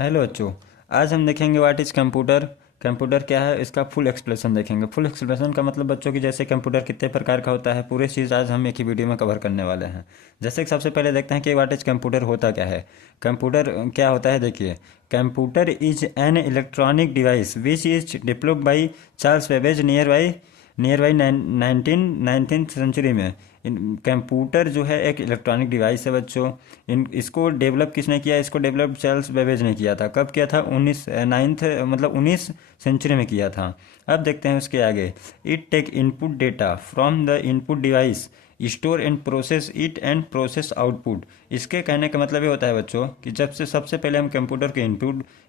Hello बच्चों। आज हम देखेंगे व्हाट इज़ कंप्यूटर। कंप्यूटर क्या है, इसका फुल एक्सप्लेनेशन देखेंगे। फुल एक्सप्लेनेशन का मतलब बच्चों की जैसे कंप्यूटर कितने प्रकार का होता है, पूरे चीज़ आज हम एक ही वीडियो में कवर करने वाले हैं। जैसे कि सबसे पहले देखते हैं कि व्हाट इज़ कंप्यूटर होता क्या है। कंप्यूटर क्या होता है, देखिए। Computer is an electronic device which is developed by Charles Babbage near by 19th century में। कंप्यूटर जो है एक इलेक्ट्रॉनिक डिवाइस है बच्चों। इसको डेवलप किसने किया, इसको डेवलप चार्ल्स बेबेज ने किया था। कब किया था, 19 सेंचुरी में किया था। अब देखते हैं उसके आगे। It take input data from the input device, store and process it and process output. इसके कहने का मतलब ये होता है बच्चों कि जब से सबसे पहले हम कंप्यूटर के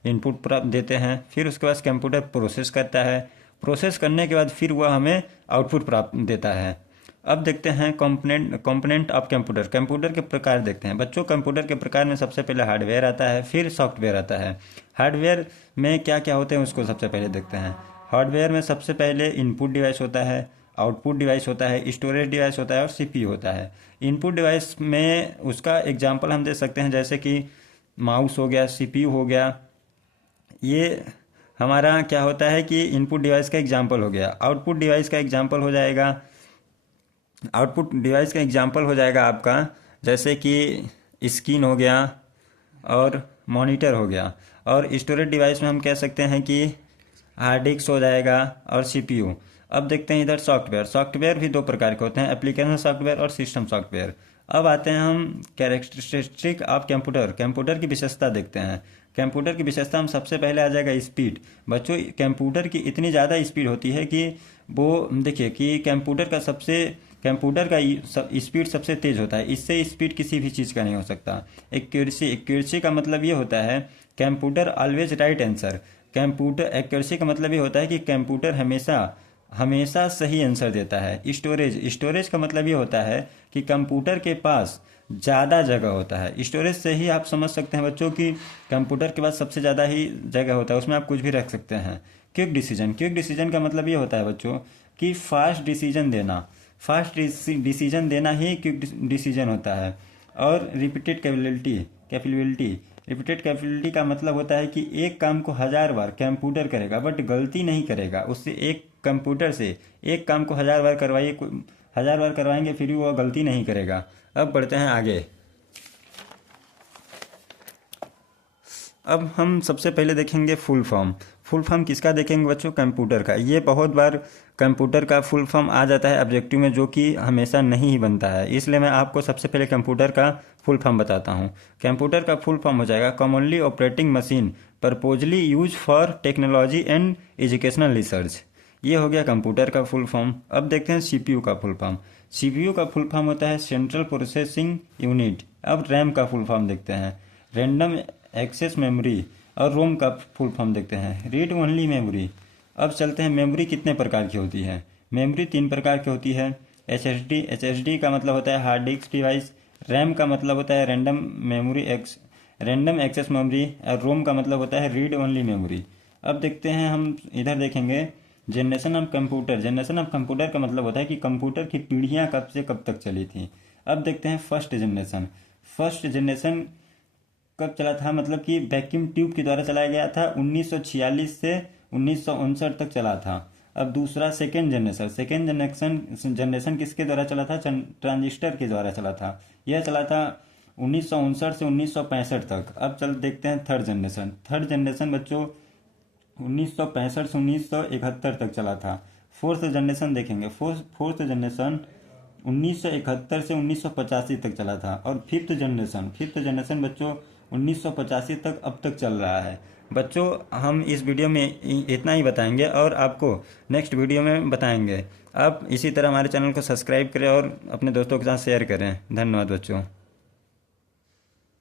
इनपुट प्राप्त देते हैं, फिर उसके बाद कंप्यूटर प्रोसेस करता है। प्रोसेस करने के बाद फिर वह हमें आउटपुट प्राप्त देता है। अब देखते हैं कंपोनेंट ऑफ कंप्यूटर। कंप्यूटर के प्रकार देखते हैं बच्चों। कंप्यूटर के प्रकार में सबसे पहले हार्डवेयर आता है, फिर सॉफ्टवेयर आता है। हार्डवेयर में क्या क्या होते हैं उसको सबसे पहले देखते हैं। हार्डवेयर में सबसे पहले इनपुट डिवाइस होता है, आउटपुट डिवाइस होता है, स्टोरेज डिवाइस होता है और सीपीयू होता है। इनपुट डिवाइस में उसका एग्जांपल हम दे सकते हैं, जैसे कि माउस हो गया, सीपीयू हो गया। ये हमारा क्या होता है कि इनपुट डिवाइस का एग्जांपल हो गया। आउटपुट डिवाइस का एग्जांपल हो जाएगा, आपका, जैसे कि स्क्रीन हो गया और मॉनिटर हो गया। और स्टोरेज डिवाइस में हम कह सकते हैं कि हार्ड डिस्क हो जाएगा और सीपीयू। अब देखते हैं इधर सॉफ्टवेयर। सॉफ्टवेयर भी दो प्रकार के होते हैं, एप्लीकेशन सॉफ्टवेयर और सिस्टम सॉफ्टवेयर। अब आते हैं हम कैरेक्टरिस्टिक ऑफ कंप्यूटर। कंप्यूटर की विशेषता देखते हैं। कंप्यूटर की विशेषता हम सबसे पहले आ जाएगा स्पीड। बच्चों, कंप्यूटर की इतनी ज़्यादा स्पीड होती है कि वो देखिए कि कंप्यूटर का स्पीड सबसे तेज होता है। इससे स्पीड किसी भी चीज़ का नहीं हो सकता। एक्यूरेसी का मतलब ये होता है computer always right answer. Computer accuracy का मतलब ये होता है कि कंप्यूटर हमेशा हमेशा सही आंसर देता है। स्टोरेज का मतलब ये होता है कि कंप्यूटर के पास ज़्यादा जगह होता है। स्टोरेज से ही आप समझ सकते हैं बच्चों कि कंप्यूटर के पास सबसे ज़्यादा ही जगह होता है, उसमें आप कुछ भी रख सकते हैं। क्विक डिसीजन का मतलब ये होता है बच्चों कि फास्ट डिसीजन देना ही क्विक डिसीजन होता है। और रिपीटेड कैपेबिलिटी का मतलब होता है कि एक काम को 1000 बार कंप्यूटर करेगा बट गलती नहीं करेगा। उससे एक कंप्यूटर से एक काम को 1000 बार करवाइए, 1000 बार करवाएंगे फिर भी वो गलती नहीं करेगा। अब बढ़ते हैं आगे। अब हम सबसे पहले देखेंगे फुल फॉर्म किसका देखेंगे बच्चों, कंप्यूटर का। ये बहुत बार कंप्यूटर का फुल फॉर्म आ जाता है ऑब्जेक्टिव में, जो कि हमेशा नहीं ही बनता है। इसलिए मैं आपको सबसे पहले कंप्यूटर का फुल फॉर्म बताता हूँ। कंप्यूटर का फुल फॉर्म हो जाएगा commonly operating machine purposely use for technology and educational research. ये हो गया कंप्यूटर का फुल फॉर्म। अब देखते हैं सीपीयू का फुल फॉर्म। सीपीयू का फुल फॉर्म होता है सेंट्रल प्रोसेसिंग यूनिट। अब रैम का फुल फॉर्म देखते हैं, रैंडम एक्सेस मेमोरी। और रोम का फुल फॉर्म देखते हैं, रीड ओनली मेमोरी। अब चलते हैं मेमोरी कितने प्रकार की होती है। मेमोरी 3 प्रकार की होती है। एच एस डी का मतलब होता है हार्ड डिस्क डिवाइस। रैम का मतलब होता है रैंडम एक्सेस मेमोरी। और रोम का मतलब होता है रीड ओनली मेमोरी। अब देखते हैं, हम इधर देखेंगे जनरेशन ऑफ कंप्यूटर का मतलब होता है कि कंप्यूटर की पीढ़ियां कब से कब तक चली थी। अब देखते हैं फर्स्ट जनरेशन कब चला था, मतलब कि वैक्यूम ट्यूब के द्वारा चलाया गया था। 1946 से 1959 तक चला था। अब दूसरा सेकेंड जनरेशन किसके द्वारा चला था, ट्रांजिस्टर के द्वारा चला था। यह चला था 1959 से 1965 तक। अब चल देखते हैं थर्ड जनरेशन बच्चों 1965 से 1971 तक चला था। फोर्थ जनरेशन देखेंगे, फोर्थ जनरेशन 1971 से 1985 तक चला था। और फिफ्थ जनरेशन बच्चों 1985 तक अब तक चल रहा है। बच्चों, हम इस वीडियो में इतना ही बताएंगे और आपको नेक्स्ट वीडियो में बताएंगे। आप इसी तरह हमारे चैनल को सब्सक्राइब करें और अपने दोस्तों के साथ शेयर करें। धन्यवाद बच्चों।